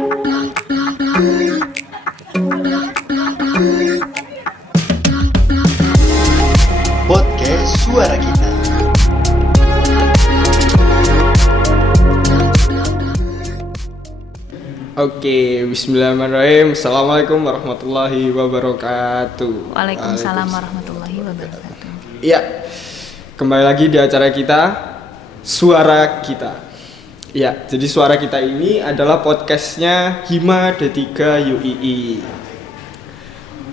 Podcast Suara Kita. Oke, bismillahirrahmanirrahim. Assalamualaikum warahmatullahi wabarakatuh. Waalaikumsalam warahmatullahi wabarakatuh. Iya, kembali lagi di acara kita Suara Kita. Ya, jadi Suara Kita ini adalah podcastnya Hima D3 UII.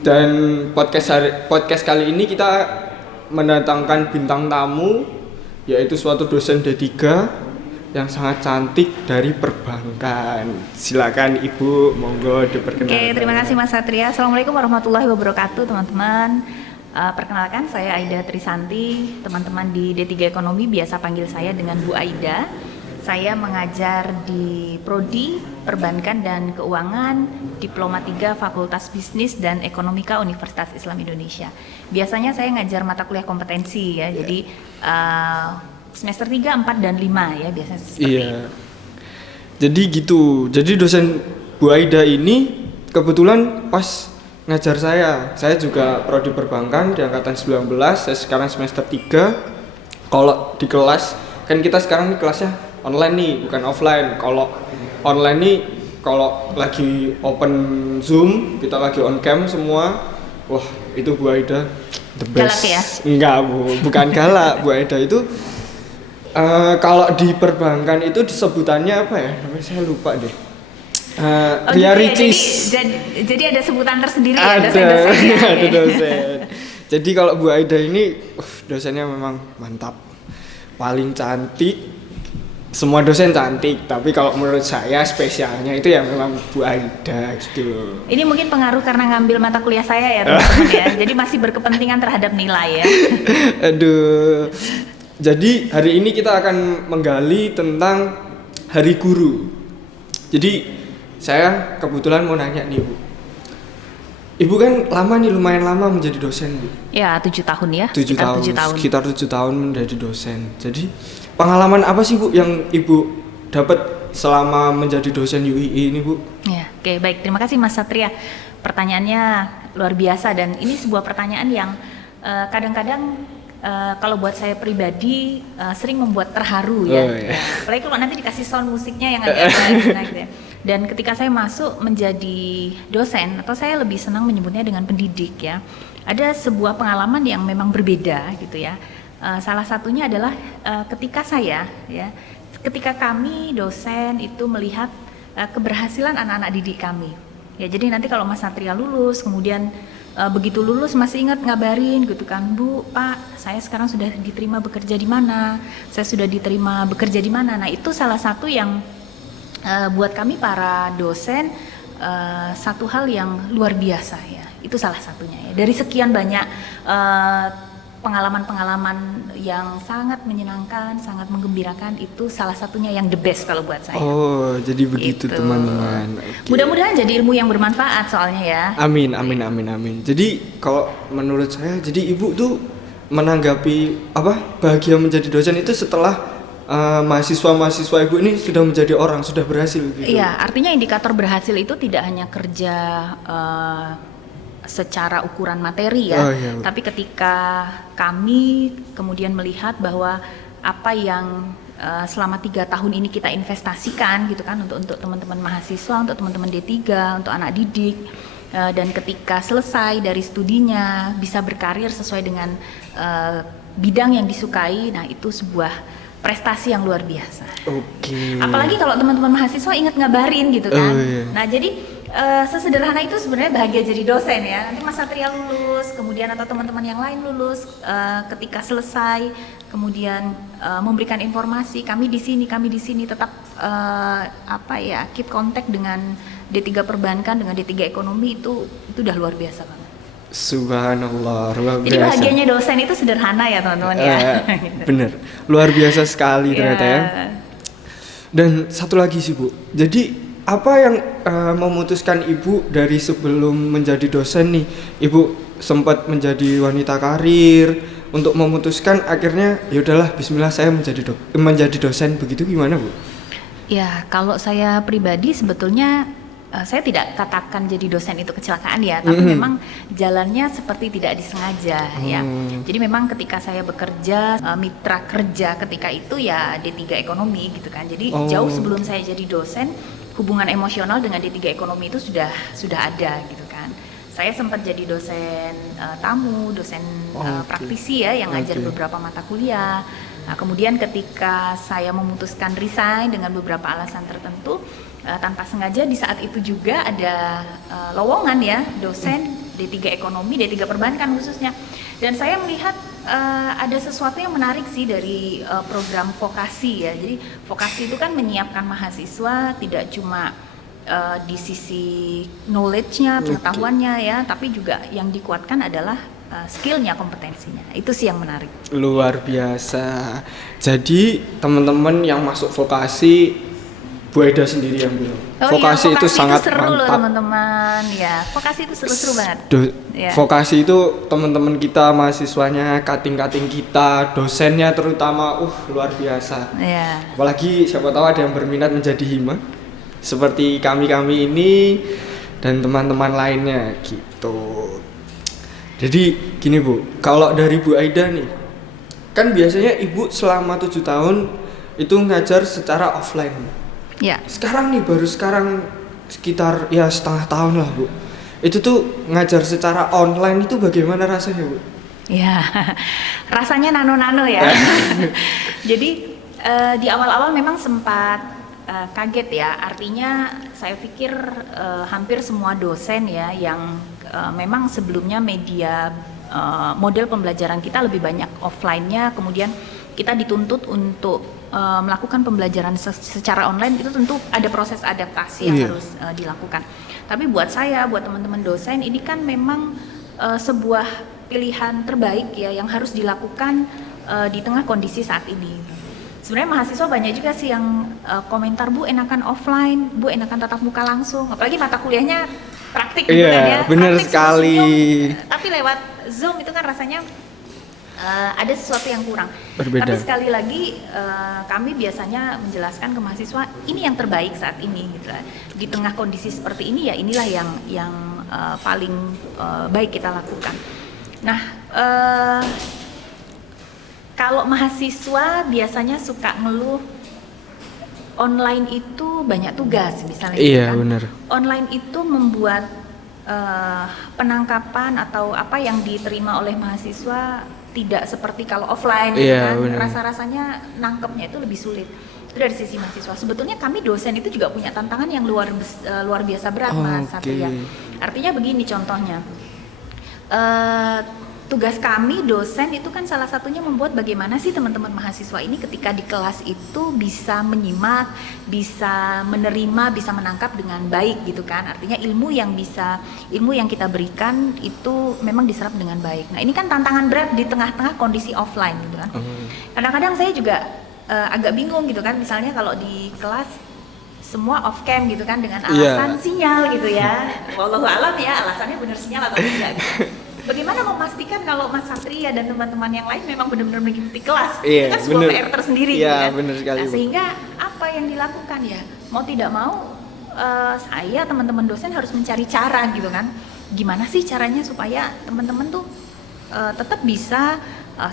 Dan podcast kali ini kita mendatangkan bintang tamu, yaitu suatu dosen D3 yang sangat cantik dari perbankan. Silakan Ibu, monggo diperkenalkan. Oke, terima kasih Mas Satria. Assalamualaikum warahmatullahi wabarakatuh, teman-teman. Perkenalkan, saya Aida Trisanti. Teman-teman di D3 Ekonomi biasa panggil saya dengan Bu Aida. Saya mengajar di Prodi Perbankan dan Keuangan, Diploma 3 Fakultas Bisnis dan Ekonomika Universitas Islam Indonesia. Biasanya saya ngajar mata kuliah kompetensi ya, jadi semester 3, 4, dan 5 ya biasanya seperti itu. Jadi gitu, jadi dosen Bu Aida ini kebetulan pas ngajar saya juga Prodi Perbankan di angkatan 19, saya sekarang semester 3. Kalau di kelas, kan kita sekarang di kelasnya online nih, bukan offline. Kalau online nih, kalau lagi open Zoom, kita lagi on cam semua. Wah, itu Bu Aida the best. Galak ya? Enggak, Bu, bukan galak. Bu Aida itu kalau di perbankan itu disebutannya apa ya? Namanya saya lupa deh. Ria Ricis. Jadi ada sebutan tersendiri ya, Ada dosen-dosennya. ada dosen. Jadi kalau Bu Aida ini dosennya memang mantap. Paling cantik. Semua dosen cantik, tapi kalau menurut saya spesialnya itu ya memang Bu Aida gitu. Ini mungkin pengaruh karena ngambil mata kuliah saya ya teman-teman ya. Jadi masih berkepentingan terhadap nilai ya. Aduh. Jadi hari ini kita akan menggali tentang Hari Guru. Jadi saya kebetulan mau nanya nih Bu. Ibu kan lama nih, lumayan lama menjadi dosen Bu. Ya, 7 tahun ya. 7 tahun. 7 tahun. Sekitar 7 tahun menjadi dosen. Jadi pengalaman apa sih Bu yang Ibu dapat selama menjadi dosen UII ini Bu? Ya, oke, baik. Terima kasih Mas Satria. Pertanyaannya luar biasa dan ini sebuah pertanyaan yang kadang-kadang kalau buat saya pribadi sering membuat terharu ya. Oh, iya. Apalagi kalau nanti dikasih sound musiknya yang agak enak gitu ya. Dan ketika saya masuk menjadi dosen, atau saya lebih senang menyebutnya dengan pendidik ya, ada sebuah pengalaman yang memang berbeda gitu ya. Salah satunya adalah ketika kami dosen itu melihat keberhasilan anak-anak didik kami. Ya, jadi nanti kalau Mas Satria lulus, kemudian begitu lulus masih ingat ngabarin gitu kan, Bu, Pak, saya sekarang sudah diterima bekerja di mana, saya sudah diterima bekerja di mana. Nah, itu salah satu yang buat kami para dosen satu hal yang luar biasa ya. Itu salah satunya ya. Dari sekian banyak pengalaman-pengalaman yang sangat menyenangkan, sangat menggembirakan, itu salah satunya yang the best kalau buat saya. Oh, jadi begitu Gitu. teman-teman. Okay. Mudah-mudahan jadi ilmu yang bermanfaat soalnya ya. Amin. Jadi kalau menurut saya, jadi Ibu tuh menanggapi bahagia menjadi dosen itu setelah mahasiswa-mahasiswa Ibu ini sudah menjadi orang, sudah berhasil gitu. Iya, artinya indikator berhasil itu tidak hanya kerja secara ukuran materi ya, tapi ketika kami kemudian melihat bahwa apa yang selama 3 tahun ini kita investasikan gitu kan untuk teman-teman mahasiswa, untuk teman-teman D3, untuk anak didik, dan ketika selesai dari studinya bisa berkarir sesuai dengan bidang yang disukai, nah itu sebuah prestasi yang luar biasa. Oke. Apalagi kalau teman-teman mahasiswa ingat ngabarin gitu kan. Oh, iya. Nah, jadi sesederhana itu sebenarnya bahagia jadi dosen ya. Nanti Mas Satria lulus, kemudian atau teman-teman yang lain lulus, ketika selesai, kemudian memberikan informasi, kami di sini tetap keep kontak dengan D3 Perbankan, dengan D3 Ekonomi, itu udah luar biasa banget. Subhanallah, luar biasa. Jadi bahagianya dosen itu sederhana ya teman-teman ya. Bener, luar biasa sekali ternyata ya. Dan satu lagi sih Bu, jadi apa yang memutuskan Ibu dari sebelum menjadi dosen nih, Ibu sempat menjadi wanita karir, untuk memutuskan akhirnya ya udahlah bismillah saya menjadi dosen, begitu gimana Bu? Ya, kalau saya pribadi sebetulnya saya tidak katakan jadi dosen itu kecelakaan ya, tapi memang jalannya seperti tidak disengaja ya. Jadi memang ketika saya bekerja, mitra kerja ketika itu ya D3 Ekonomi gitu kan. Jadi jauh sebelum saya jadi dosen, hubungan emosional dengan D3 Ekonomi itu sudah ada gitu kan. Saya sempat jadi dosen tamu, dosen praktisi ya, yang ngajar beberapa mata kuliah. Nah, kemudian ketika saya memutuskan resign dengan beberapa alasan tertentu, tanpa sengaja di saat itu juga ada lowongan ya, dosen D3 Ekonomi, D3 Perbankan khususnya. Dan saya melihat ada sesuatu yang menarik sih dari program vokasi ya. Jadi vokasi itu kan menyiapkan mahasiswa tidak cuma di sisi knowledge-nya, pengetahuannya ya, tapi juga yang dikuatkan adalah skillnya, kompetensinya. Itu sih yang menarik. Luar biasa. Jadi teman-teman yang masuk vokasi, Bu Aida sendiri yang bilang. Vokasi itu sangat seru mantap. loh teman-teman. Ya, vokasi itu seru-seru banget. Vokasi itu teman-teman kita, mahasiswanya, kating-kating kita, dosennya terutama, luar biasa. Ya. Apalagi siapa tahu ada yang berminat menjadi hima, seperti kami ini dan teman-teman lainnya gitu. Jadi gini Bu, kalau dari Bu Aida nih, kan biasanya Ibu selama 7 tahun itu ngajar secara offline. Ya. Sekarang nih, baru sekarang sekitar ya setengah tahun lah Bu. Itu tuh ngajar secara online itu bagaimana rasanya Bu? Ya, rasanya nano-nano ya. Jadi di awal-awal memang sempat kaget ya, artinya saya pikir hampir semua dosen ya yang memang sebelumnya media model pembelajaran kita lebih banyak offline-nya, kemudian kita dituntut untuk melakukan pembelajaran secara online, itu tentu ada proses adaptasi yang harus dilakukan. Tapi buat saya, buat teman-teman dosen, ini kan memang sebuah pilihan terbaik ya yang harus dilakukan di tengah kondisi saat ini. Sebenarnya mahasiswa banyak juga sih yang komentar, Bu enakan offline, Bu enakan tatap muka langsung, apalagi mata kuliahnya praktik gitu kan ya. Benar sekali. Tapi lewat Zoom itu kan rasanya ada sesuatu yang kurang. Berbeda. Tapi sekali lagi kami biasanya menjelaskan ke mahasiswa ini yang terbaik saat ini gitu lah. Di tengah kondisi seperti ini ya inilah yang paling baik kita lakukan. Nah, kalau mahasiswa biasanya suka ngeluh online itu banyak tugas misalnya. Iya, kan? benar. Online itu membuat penangkapan atau apa yang diterima oleh mahasiswa tidak seperti kalau offline, iya, kan? Benar. Rasa-rasanya nangkepnya itu lebih sulit. Itu dari sisi mahasiswa. Sebetulnya kami dosen itu juga punya tantangan yang luar biasa berat, Mas Satria. Artinya begini contohnya. Tugas kami dosen itu kan salah satunya membuat bagaimana sih teman-teman mahasiswa ini ketika di kelas itu bisa menyimak, bisa menerima, bisa menangkap dengan baik gitu kan. Artinya ilmu yang kita berikan itu memang diserap dengan baik. Nah, ini kan tantangan berat di tengah-tengah kondisi offline gitu kan. Kadang-kadang saya juga agak bingung gitu kan, misalnya kalau di kelas semua off cam gitu kan dengan alasan sinyal gitu ya. Wallahu alam ya alasannya benar sinyal atau tidak gitu. Bagaimana memastikan kalau Mas Satria dan teman-teman yang lain memang benar-benar mengikuti kelas? Itu kan sebuah PR tersendiri gitu kan. Benar sekali. Nah, sehingga apa yang dilakukan ya? Mau tidak mau saya teman-teman dosen harus mencari cara gitu kan. Gimana sih caranya supaya teman-teman tuh tetap bisa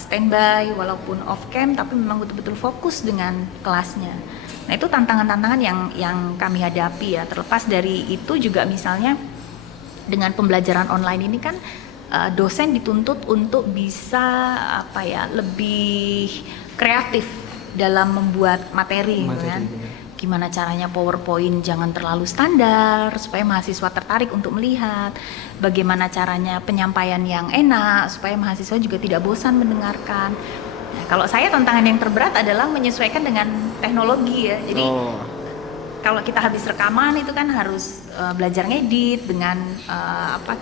standby walaupun off cam tapi memang betul-betul fokus dengan kelasnya. Nah, itu tantangan-tantangan yang kami hadapi ya. Terlepas dari itu juga misalnya dengan pembelajaran online ini kan dosen dituntut untuk bisa lebih kreatif dalam membuat materi kan. Gimana caranya PowerPoint jangan terlalu standar supaya mahasiswa tertarik untuk melihat. Bagaimana caranya penyampaian yang enak supaya mahasiswa juga tidak bosan mendengarkan. Nah, kalau saya tantangan yang terberat adalah menyesuaikan dengan teknologi ya. Jadi kalau kita habis rekaman itu kan harus belajar ngedit dengan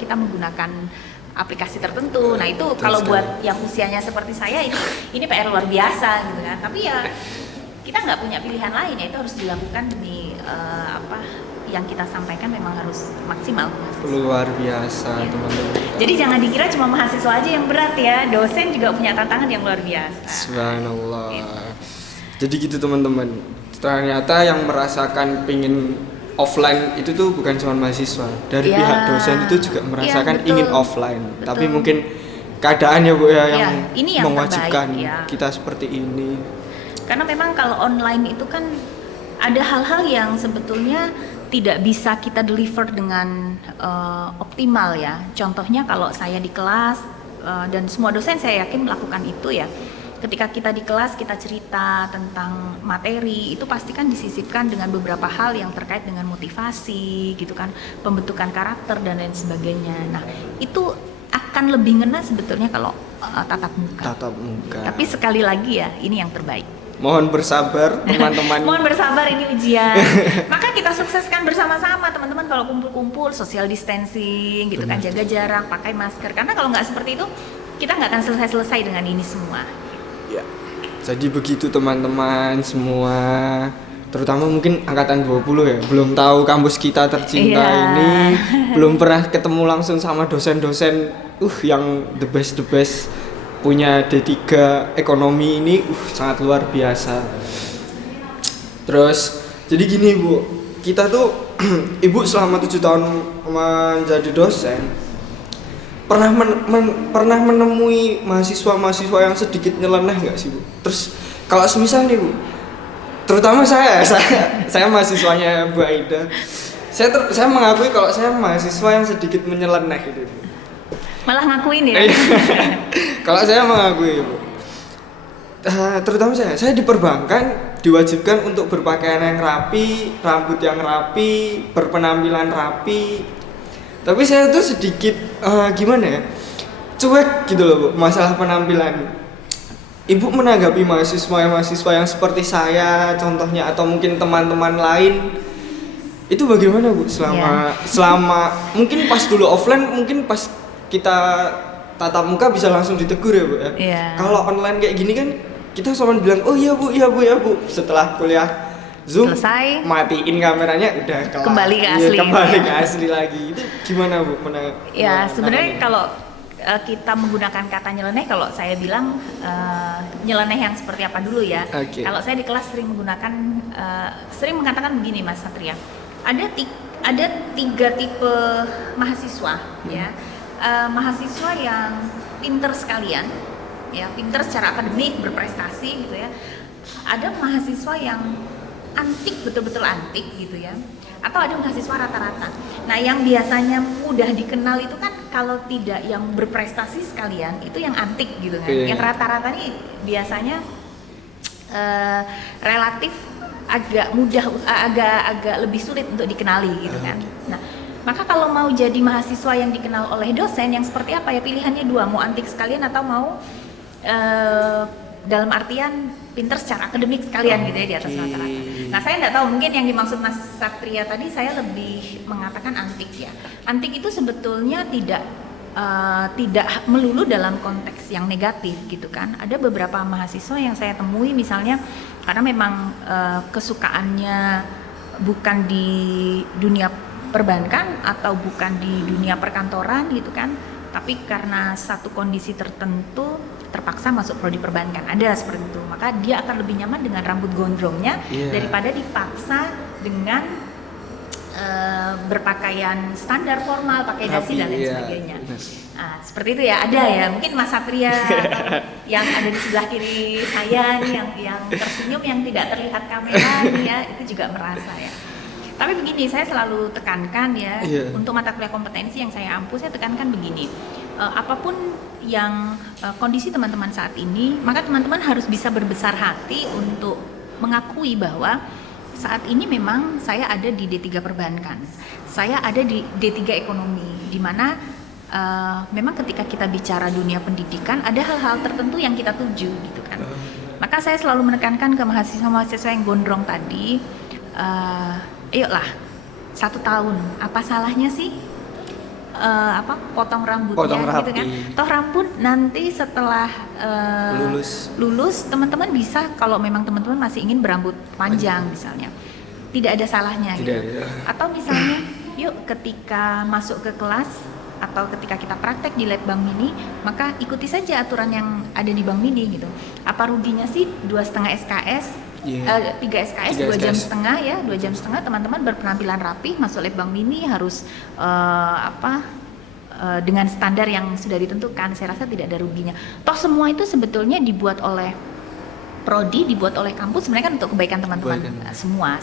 kita menggunakan aplikasi tertentu. Nah, itu kalau buat yang usianya seperti saya ini PR luar biasa gitu kan. Tapi ya kita nggak punya pilihan lain ya, itu harus dilakukan demi yang kita sampaikan memang harus maksimal. Luar biasa teman-teman. Jadi jangan dikira cuma mahasiswa aja yang berat ya, dosen juga punya tantangan yang luar biasa. Subhanallah. Jadi gitu teman-teman. Ternyata yang merasakan pingin offline itu tuh bukan cuma mahasiswa, dari Ya. pihak dosen itu juga merasakan betul. ingin offline. Betul. Tapi mungkin keadaan ya Bu ya Ya, yang ini yang mewajibkan terbaik, ya. kita seperti ini. Karena memang kalau online itu kan ada hal-hal yang sebetulnya tidak bisa kita deliver dengan optimal ya. Contohnya kalau saya di kelas dan semua dosen saya yakin melakukan itu ya. Ketika kita di kelas kita cerita tentang materi itu pasti kan disisipkan dengan beberapa hal yang terkait dengan motivasi gitu kan, pembentukan karakter dan lain sebagainya. Nah itu akan lebih ngena sebetulnya kalau tatap muka. Tatap muka. Tapi sekali lagi ya ini yang terbaik. Mohon bersabar teman-teman. Mohon bersabar ini ujian. Maka kita sukseskan bersama-sama teman-teman kalau kumpul-kumpul, social distancing gitu kan, jaga jarak, pakai masker. Karena kalau nggak seperti itu kita nggak akan selesai dengan ini semua. Ya. Jadi begitu teman-teman semua, terutama mungkin angkatan 20 ya, belum tahu kampus kita tercinta Iya. ini, belum pernah ketemu langsung sama dosen-dosen yang the best punya D3 ekonomi ini sangat luar biasa. Terus jadi gini Bu, kita tuh Ibu selama 7 tahun menjadi dosen pernah menemui mahasiswa yang sedikit nyeleneh nggak sih Bu? Terus kalau semisal nih Bu, terutama saya mahasiswanya Bu Aida, saya mengakui kalau saya mahasiswa yang sedikit menyeleneh itu Bu. Malah ngakuin ya. Kalau saya mengakui Bu, terutama saya di perbankan diwajibkan untuk berpakaian yang rapi, rambut yang rapi, berpenampilan rapi. Tapi saya tuh sedikit gimana ya, cuek gitu loh Bu, masalah penampilan. Ibu menanggapi mahasiswa yang seperti saya contohnya atau mungkin teman-teman lain itu bagaimana Bu selama mungkin pas dulu offline, mungkin pas kita tatap muka bisa langsung ditegur ya Bu ya. Yeah. Kalau online kayak gini kan kita cuma bilang oh iya Bu. Setelah kuliah Zoom Selesai, matiin kameranya udah kelar. Kembali ke Iya, asli. kembali ke asli lagi. Itu gimana Bu? ya sebenarnya kalau kita menggunakan kata nyeleneh, kalau saya bilang nyeleneh yang seperti apa dulu ya. Oke. Kalau saya di kelas sering mengatakan begini Mas Satria, ada 3 tipe mahasiswa ya. Mahasiswa yang pinter sekalian ya, pinter secara akademik, berprestasi gitu ya. Ada mahasiswa yang antik, betul-betul antik gitu ya, atau ada mahasiswa rata-rata. Nah yang biasanya mudah dikenal itu kan kalau tidak yang berprestasi sekalian, itu yang antik gitu kan. Yang rata-rata nih biasanya relatif agak mudah, agak lebih sulit untuk dikenali gitu kan. Nah maka kalau mau jadi mahasiswa yang dikenal oleh dosen yang seperti apa ya, pilihannya 2, mau antik sekalian atau mau dalam artian pinter secara akademik sekalian gitu ya, di atas rata-rata. Nah saya nggak tahu, mungkin yang dimaksud Mas Satria tadi saya lebih mengatakan antik ya. Antik itu sebetulnya tidak melulu dalam konteks yang negatif gitu kan. Ada beberapa mahasiswa yang saya temui misalnya karena memang kesukaannya bukan di dunia perbankan atau bukan di dunia perkantoran gitu kan, tapi karena satu kondisi tertentu terpaksa masuk prodi perbankan, ada seperti itu. Maka dia akan lebih nyaman dengan rambut gondrongnya daripada dipaksa dengan berpakaian standar formal, pakai dasi dan lain sebagainya. Nah, seperti itu ya, ada ya. Mungkin Mas Satria yang ada di sebelah kiri saya nih, yang tersenyum, yang tidak terlihat kamera nih ya, itu juga merasa ya. Tapi begini, saya selalu tekankan ya, untuk mata kuliah kompetensi yang saya ampu, saya tekankan begini. Apapun yang kondisi teman-teman saat ini, maka teman-teman harus bisa berbesar hati untuk mengakui bahwa saat ini memang saya ada di D3 perbankan, saya ada di D3 ekonomi, di mana memang ketika kita bicara dunia pendidikan ada hal-hal tertentu yang kita tuju gitu kan. Maka saya selalu menekankan ke mahasiswa-mahasiswa yang gondrong tadi, ayolah 1 tahun, apa salahnya sih potong rambutnya gitu kan. Toh rambut nanti setelah lulus teman-teman bisa, kalau memang teman-teman masih ingin berambut panjang misalnya, tidak ada salahnya gitu. Atau misalnya yuk ketika masuk ke kelas atau ketika kita praktek di lab Bank Mini, maka ikuti saja aturan yang ada di Bank Mini gitu. Apa ruginya sih 2,5 SKS Iya. 3 SKS 3 2 jam SKS. setengah ya, 2 jam setengah teman-teman berpenampilan rapi, masuk lab bank mini harus dengan standar yang sudah ditentukan. Saya rasa tidak ada ruginya. Toh semua itu sebetulnya dibuat oleh prodi, dibuat oleh kampus sebenarnya kan untuk kebaikan teman-teman semua.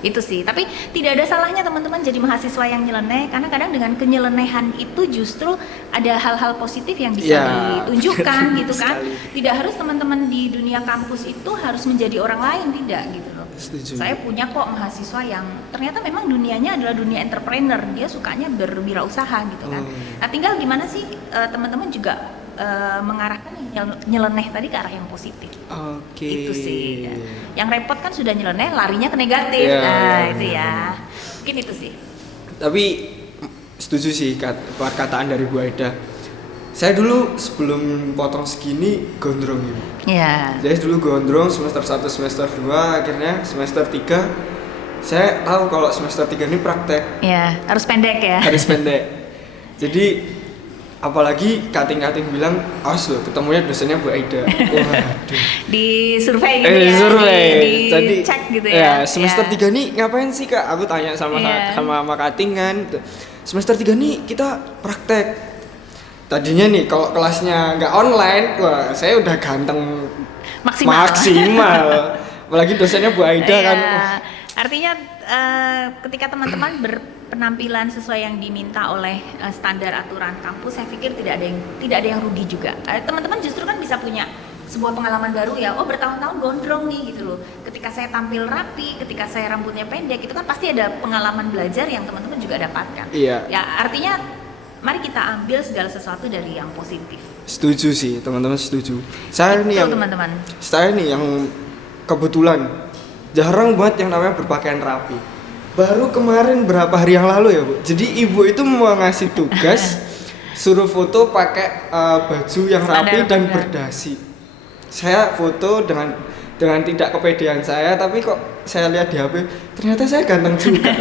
Itu sih, tapi tidak ada salahnya teman-teman jadi mahasiswa yang nyeleneh, karena kadang dengan kenyelenehan itu justru ada hal-hal positif yang bisa ditunjukkan gitu kan. Tidak harus teman-teman di dunia kampus itu harus menjadi orang lain, tidak gitu loh. Setuju. Saya punya kok mahasiswa yang ternyata memang dunianya adalah dunia entrepreneur, dia sukanya berwirausaha gitu kan. Nah tinggal gimana sih teman-teman juga mengarahkan yang nyeleneh tadi ke arah yang positif. Oke. Itu sih. Ya. Yang repot kan sudah nyeleneh, larinya ke negatif. Itu ya. Mungkin itu sih. Tapi setuju sih perkataan dari Bu Aida. Saya dulu sebelum potong segini gondrong ini. Iya. Saya dulu gondrong semester 1, semester 2, akhirnya semester 3 saya tahu kalau semester 3 ini praktek. Iya, harus pendek ya. Harus pendek. Jadi apalagi kating-kating bilang, awas loh ketemunya dosennya Bu Aida. Waduh. Di survei gitu ya. Survei. Di cek gitu ya. Semester 3 nih ngapain sih Kak? Aku tanya sama kating kan. Semester 3 nih kita praktek. Tadinya nih kalau kelasnya nggak online, wah saya udah ganteng maksimal. Apalagi dosennya Bu Aida kan. Artinya ketika teman-teman berpenampilan sesuai yang diminta oleh standar aturan kampus, saya pikir tidak ada yang rugi juga. Teman-teman justru kan bisa punya sebuah pengalaman baru ya. Oh bertahun-tahun gondrong nih gitu loh. Ketika saya tampil rapi, ketika saya rambutnya pendek, itu kan pasti ada pengalaman belajar yang teman-teman juga dapatkan. Iya. Ya artinya mari kita ambil segala sesuatu dari yang positif. Setuju sih teman-teman, setuju. Saya nih yang kebetulan jarang banget yang namanya berpakaian rapi. Baru kemarin berapa hari yang lalu ya Bu. Jadi ibu itu mau ngasih tugas suruh foto pakai baju yang rapi dan berdasi. Saya foto dengan tidak kepedean saya, tapi kok saya lihat di HP ternyata saya ganteng juga.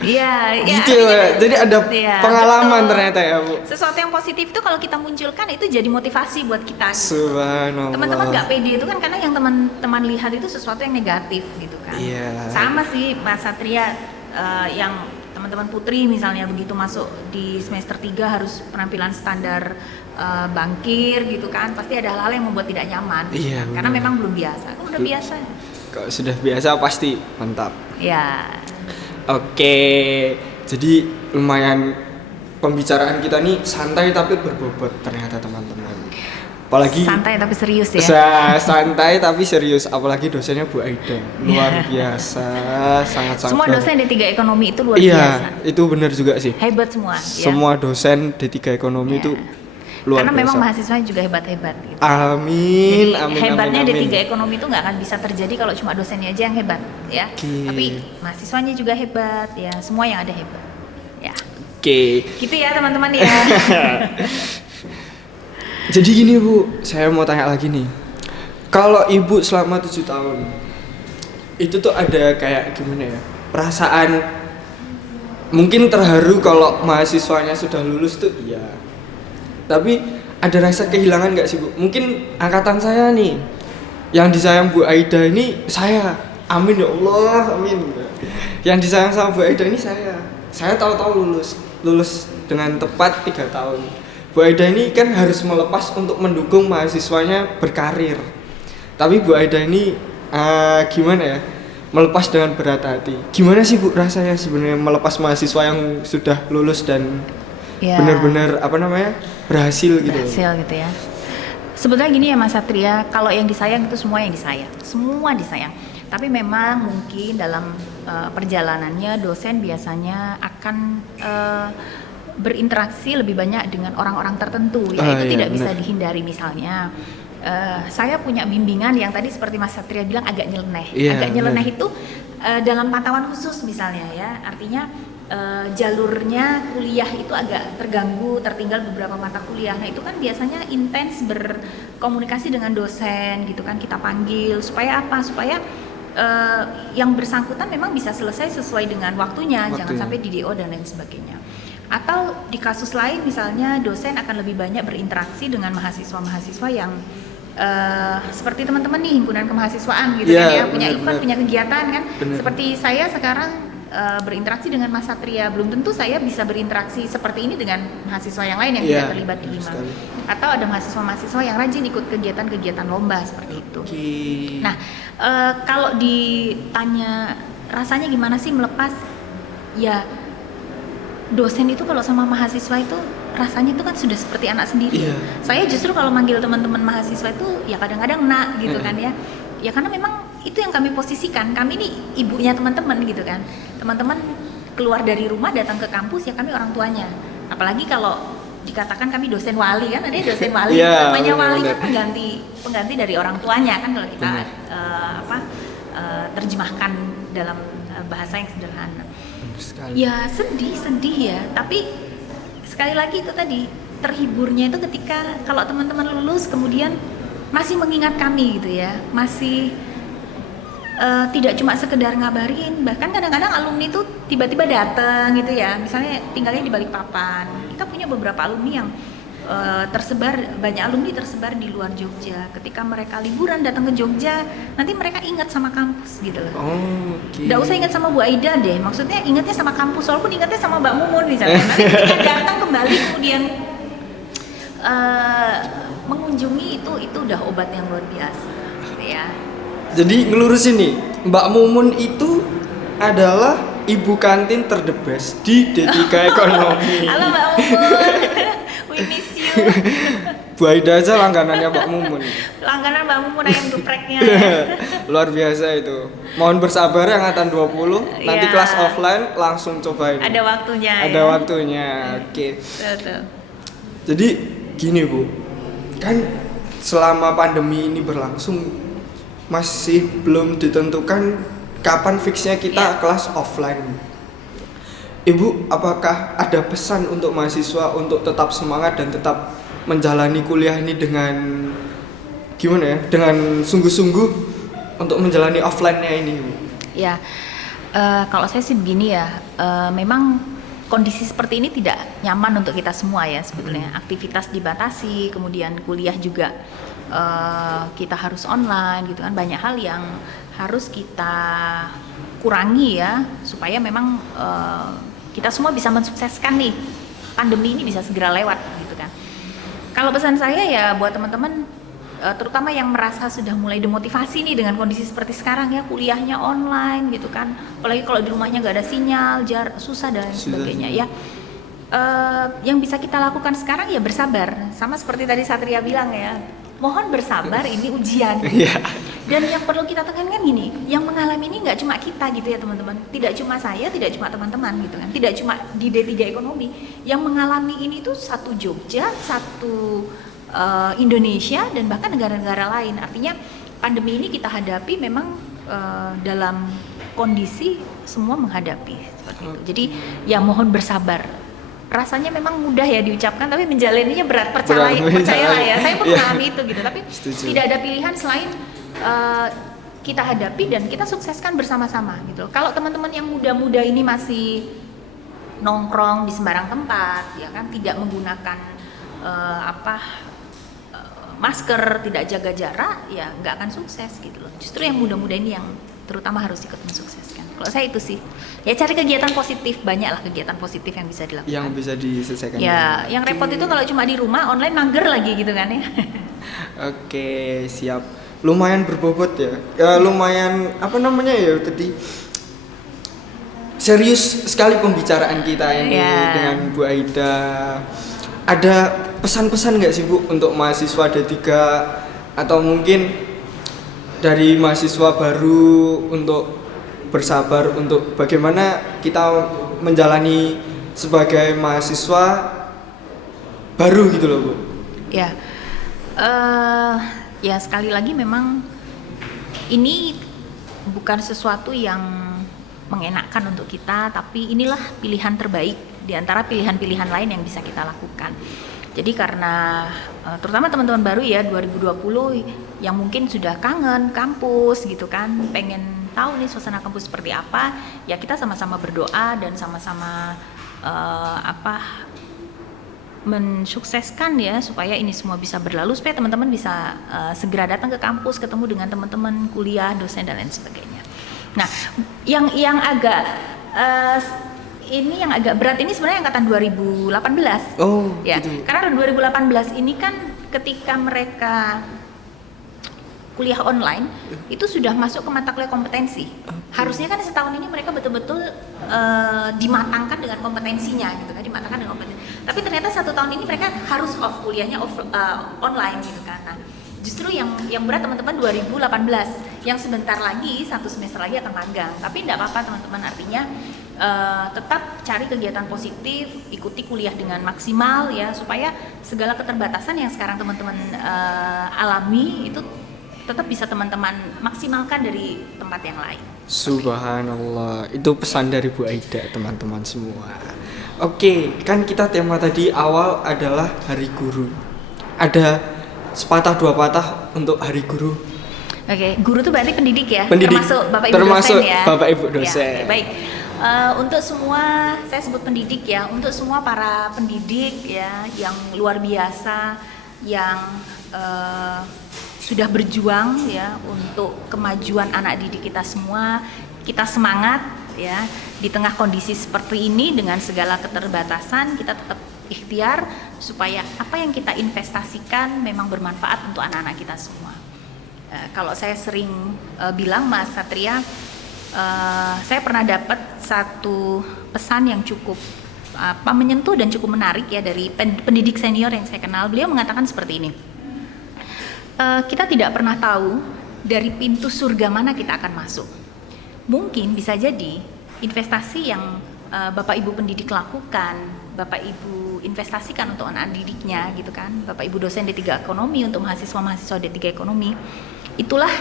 Iya, gitu ya. Jadi ada pengalaman betul. Ternyata ya Bu. Sesuatu yang positif itu kalau kita munculkan itu jadi motivasi buat kita. Subhanallah. Teman-teman nggak pede itu kan karena yang teman-teman lihat itu sesuatu yang negatif gitu kan. Iya. Sama sih Mas Satria yang teman-teman Putri misalnya begitu masuk di semester 3 harus penampilan standar bangkir gitu kan, pasti ada hal-hal yang membuat tidak nyaman. Iya, karena memang belum biasa. Kalau udah biasa. Kalau sudah biasa pasti mantap. Ya. Oke, jadi lumayan pembicaraan kita nih santai tapi berbobot ternyata teman-teman. Apalagi santai tapi serius ya. Santai tapi serius, apalagi dosennya Bu Aida. Luar biasa, sangat-sangat. Semua dosen D3 Ekonomi itu luar biasa. Iya, itu benar juga sih. Hebat semua. Semua dosen D3 Ekonomi itu luar karena biasa. memang mahasiswanya juga hebat-hebat gitu. Amin. Jadi, amin. Hebatnya amin. D3 Ekonomi itu nggak akan bisa terjadi kalau cuma dosennya aja yang hebat ya. Tapi mahasiswanya juga hebat ya, semua yang ada hebat. Ya. Oke. Gitu ya teman-teman ya. Jadi gini Bu, saya mau tanya lagi nih. Kalau Ibu selama 7 tahun itu tuh ada kayak gimana ya? Perasaan mungkin terharu kalau mahasiswanya sudah lulus tuh iya. Tapi ada rasa kehilangan nggak sih Bu? Mungkin angkatan saya nih, yang disayang Bu Aida ini saya, amin ya Allah, amin. Yang disayang sama Bu Aida ini saya tahu-tahu lulus dengan tepat 3 tahun. Bu Aida ini kan harus melepas untuk mendukung mahasiswanya berkarir. Tapi Bu Aida ini gimana ya? Melepas dengan berat hati. Gimana sih Bu rasanya sebenarnya melepas mahasiswa yang sudah lulus dan benar-benar berhasil gitu. Berhasil gitu ya. Sebetulnya gini ya Mas Satria, kalau yang disayang itu semua yang disayang. Semua disayang. Tapi memang mungkin dalam perjalanannya dosen biasanya akan berinteraksi lebih banyak dengan orang-orang tertentu ya, itu tidak bisa dihindari. Misalnya saya punya bimbingan yang tadi seperti Mas Satria bilang agak nyeleneh. Agak nyeleneh itu dalam pantauan khusus misalnya ya, artinya jalurnya kuliah itu agak terganggu, tertinggal beberapa mata kuliah. Nah itu kan biasanya intens berkomunikasi dengan dosen gitu kan, kita panggil supaya apa? Supaya yang bersangkutan memang bisa selesai sesuai dengan waktunya. Jangan sampai di DO dan lain sebagainya. Atau di kasus lain misalnya dosen akan lebih banyak berinteraksi dengan mahasiswa-mahasiswa yang seperti teman-teman nih himpunan kemahasiswaan gitu Iya, kan ya, punya benar, event, benar. punya kegiatan kan. Benar. Seperti saya sekarang berinteraksi dengan Mas Satria, belum tentu saya bisa berinteraksi seperti ini dengan mahasiswa yang lain yang Iya, tidak terlibat di HIMA. sekali. Atau ada mahasiswa-mahasiswa yang rajin ikut kegiatan-kegiatan lomba seperti itu. Oke. Nah, kalau ditanya rasanya gimana sih melepas, ya dosen itu kalau sama mahasiswa itu rasanya itu kan sudah seperti anak sendiri. Iya. Saya justru kalau manggil teman-teman mahasiswa itu ya kadang-kadang nak gitu Iya. kan ya. Ya karena memang itu yang kami posisikan. Kami ini ibunya teman-teman gitu kan. Teman-teman keluar dari rumah datang ke kampus ya kami orang tuanya. Apalagi kalau dikatakan kami dosen wali kan, ada dosen wali. Iya, Namanya wali benar. kan pengganti dari orang tuanya kan kalau kita Benar. terjemahkan dalam bahasa yang sederhana. Benar sekali. Ya sedih ya, tapi sekali lagi itu tadi terhiburnya itu ketika kalau teman-teman lulus kemudian masih mengingat kami gitu ya, masih tidak cuma sekedar ngabarin, bahkan kadang-kadang alumni itu tiba-tiba datang gitu ya, misalnya tinggalnya di Balikpapan. Kita punya beberapa alumni yang tersebar, banyak alumni tersebar di luar Jogja. Ketika mereka liburan datang ke Jogja, nanti mereka ingat sama kampus gitu loh. Oh, oke. Nggak usah ingat sama Bu Aida deh, maksudnya ingatnya sama kampus, walaupun ingatnya sama Mbak Mumun misalnya. Nanti ketika datang kembali kemudian mengunjungi itu udah obat yang luar biasa gitu ya. Jadi ngelurusin nih, Mbak Mumun itu adalah ibu kantin terdebes di D3 Ekonomi. Halo Mbak Mumun, we miss you. Bu Aida aja langganannya Mbak Mumun. Langganan Mbak Mumun ayam gepreknya. Luar biasa itu. Mohon bersabar yang angkatan 20, nanti Iya. kelas offline langsung cobain. Ada waktunya Ada ya. waktunya. Oke. Betul. Jadi gini Bu, kan selama pandemi ini berlangsung masih belum ditentukan kapan fixnya kita Iya. kelas offline. Ibu, apakah ada pesan untuk mahasiswa untuk tetap semangat dan tetap menjalani kuliah ini dengan gimana ya? Dengan sungguh-sungguh untuk menjalani offline-nya ini, Bu? Ya, kalau saya sih begini ya, memang kondisi seperti ini tidak nyaman untuk kita semua ya sebetulnya. Aktivitas dibatasi, kemudian kuliah juga kita harus online gitu kan. Banyak hal yang harus kita kurangi ya, supaya memang kita semua bisa mensukseskan nih pandemi ini bisa segera lewat gitu kan. Kalau pesan saya ya buat teman-teman, terutama yang merasa sudah mulai demotivasi nih dengan kondisi seperti sekarang ya, kuliahnya online gitu kan, apalagi kalau di rumahnya nggak ada sinyal, susah dan lain sebagainya ya. Yang bisa kita lakukan sekarang ya bersabar, sama seperti tadi Satria bilang ya, mohon bersabar, ini ujian. Dan yang perlu kita tekankan gini, yang mengalami ini nggak cuma kita gitu ya teman-teman, tidak cuma saya, tidak cuma teman-teman gitu kan, tidak cuma di D3 Ekonomi, yang mengalami ini tuh satu Jogja, satu Indonesia dan bahkan negara-negara lain. Artinya pandemi ini kita hadapi memang dalam kondisi semua menghadapi seperti itu. Jadi ya mohon bersabar. Rasanya memang mudah ya diucapkan, tapi menjalaninya berat. Percayalah ya, saya pun mengalami itu gitu. Tapi tidak ada pilihan selain kita hadapi dan kita sukseskan bersama-sama gitu. Kalau teman-teman yang muda-muda ini masih nongkrong di sembarang tempat, ya kan, tidak menggunakan masker, tidak jaga jarak, ya nggak akan sukses gitu loh. Justru yang muda-muda ini yang terutama harus ikut mensukseskan. Kalau saya itu sih, ya cari kegiatan positif, banyaklah kegiatan positif yang bisa dilakukan. Yang bisa diselesaikan. Ya, yang repot itu kalau cuma di rumah, online mager lagi gitu kan ya. Oke, siap. Lumayan berbobot ya. Ya lumayan apa namanya ya tadi. Serius sekali pembicaraan kita ini dengan Bu Aida. Ada pesan-pesan nggak sih Bu untuk mahasiswa D3 atau mungkin dari mahasiswa baru untuk bersabar untuk bagaimana kita menjalani sebagai mahasiswa baru gitu loh Bu? Ya, ya sekali lagi memang ini bukan sesuatu yang mengenakkan untuk kita, tapi inilah pilihan terbaik di antara pilihan-pilihan lain yang bisa kita lakukan. Jadi karena terutama teman-teman baru ya 2020 yang mungkin sudah kangen kampus gitu kan, pengen tahu nih suasana kampus seperti apa, ya kita sama-sama berdoa dan sama-sama mensukseskan ya supaya ini semua bisa berlalu, supaya teman-teman bisa segera datang ke kampus, ketemu dengan teman-teman kuliah, dosen dan lain sebagainya. Nah, yang agak yang agak berat ini sebenarnya angkatan 2018. Oh, ya. gitu. Karena 2018 ini kan ketika mereka kuliah online itu sudah masuk ke mata kuliah kompetensi. Harusnya kan setahun ini mereka betul-betul dimatangkan dengan kompetensinya gitu kan, dimatangkan dengan kompetensi. Tapi ternyata 1 tahun ini mereka harus off kuliahnya online gitu kan. Nah, justru yang berat teman-teman 2018 yang sebentar lagi 1 semester lagi akan magang. Tapi tidak apa-apa teman-teman, artinya tetap cari kegiatan positif, ikuti kuliah dengan maksimal ya, supaya segala keterbatasan yang sekarang teman-teman alami itu tetap bisa teman-teman maksimalkan dari tempat yang lain. Subhanallah, itu pesan dari Bu Aida teman-teman semua. Oke, kan kita tema tadi awal adalah Hari Guru. Ada sepatah dua patah untuk Hari Guru. Oke, guru itu berarti pendidik ya? Pendidik, termasuk Bapak Ibu termasuk dosen ya? Bapak Ibu dosen. Ya, baik. Untuk semua, saya sebut pendidik ya, untuk semua para pendidik ya yang luar biasa, yang sudah berjuang ya untuk kemajuan anak didik kita semua. Kita semangat ya, di tengah kondisi seperti ini dengan segala keterbatasan kita tetap ikhtiar supaya apa yang kita investasikan memang bermanfaat untuk anak-anak kita semua. Kalau saya sering bilang Mas Satria, saya pernah dapat satu pesan yang cukup menyentuh dan cukup menarik ya dari pendidik senior yang saya kenal. Beliau mengatakan seperti ini. Kita tidak pernah tahu dari pintu surga mana kita akan masuk. Mungkin bisa jadi investasi yang Bapak Ibu pendidik lakukan, Bapak Ibu investasikan untuk anak didiknya gitu kan, Bapak Ibu dosen D3 Ekonomi untuk mahasiswa-mahasiswa D3 Ekonomi, itulah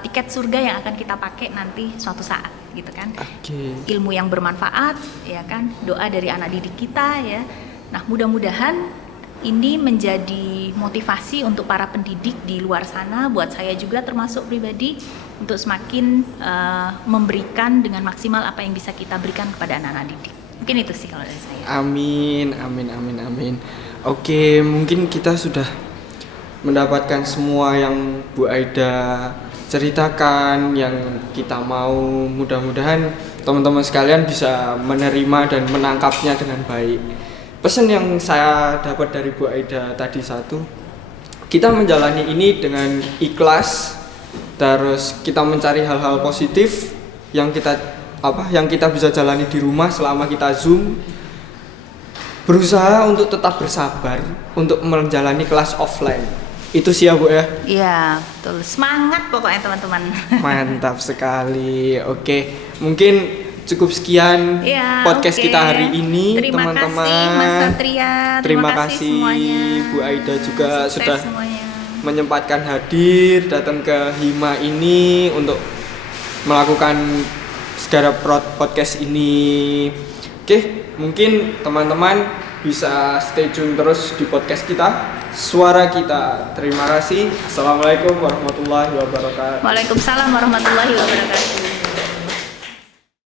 tiket surga yang akan kita pakai nanti suatu saat gitu kan. Okay. Ilmu yang bermanfaat ya kan, doa dari anak didik kita ya. Nah, mudah-mudahan ini menjadi motivasi untuk para pendidik di luar sana, buat saya juga termasuk pribadi, untuk semakin memberikan dengan maksimal apa yang bisa kita berikan kepada anak-anak didik. Mungkin itu sih kalau dari saya. Amin, amin, amin, amin. Oke, mungkin kita sudah mendapatkan semua yang Bu Aida ceritakan, yang kita mau. Mudah-mudahan teman-teman sekalian bisa menerima dan menangkapnya dengan baik. Pesan yang saya dapat dari Bu Aida tadi satu, kita menjalani ini dengan ikhlas, terus kita mencari hal-hal positif yang kita bisa jalani di rumah selama kita Zoom. Berusaha untuk tetap bersabar untuk menjalani kelas offline. Itu sih ya Bu ya? Iya, betul. Semangat pokoknya teman-teman. Mantap sekali. Oke, mungkin cukup sekian ya, podcast kita hari ini. Terima teman-teman. Kasih Mas Satria. Terima kasih semuanya. Bu Aida juga sudah menyempatkan hadir datang ke Hima ini untuk melakukan segala podcast ini. Oke, mungkin teman-teman bisa stay tune terus di podcast kita, Suara Kita. Terima kasih. Assalamualaikum warahmatullahi wabarakatuh. Waalaikumsalam warahmatullahi wabarakatuh.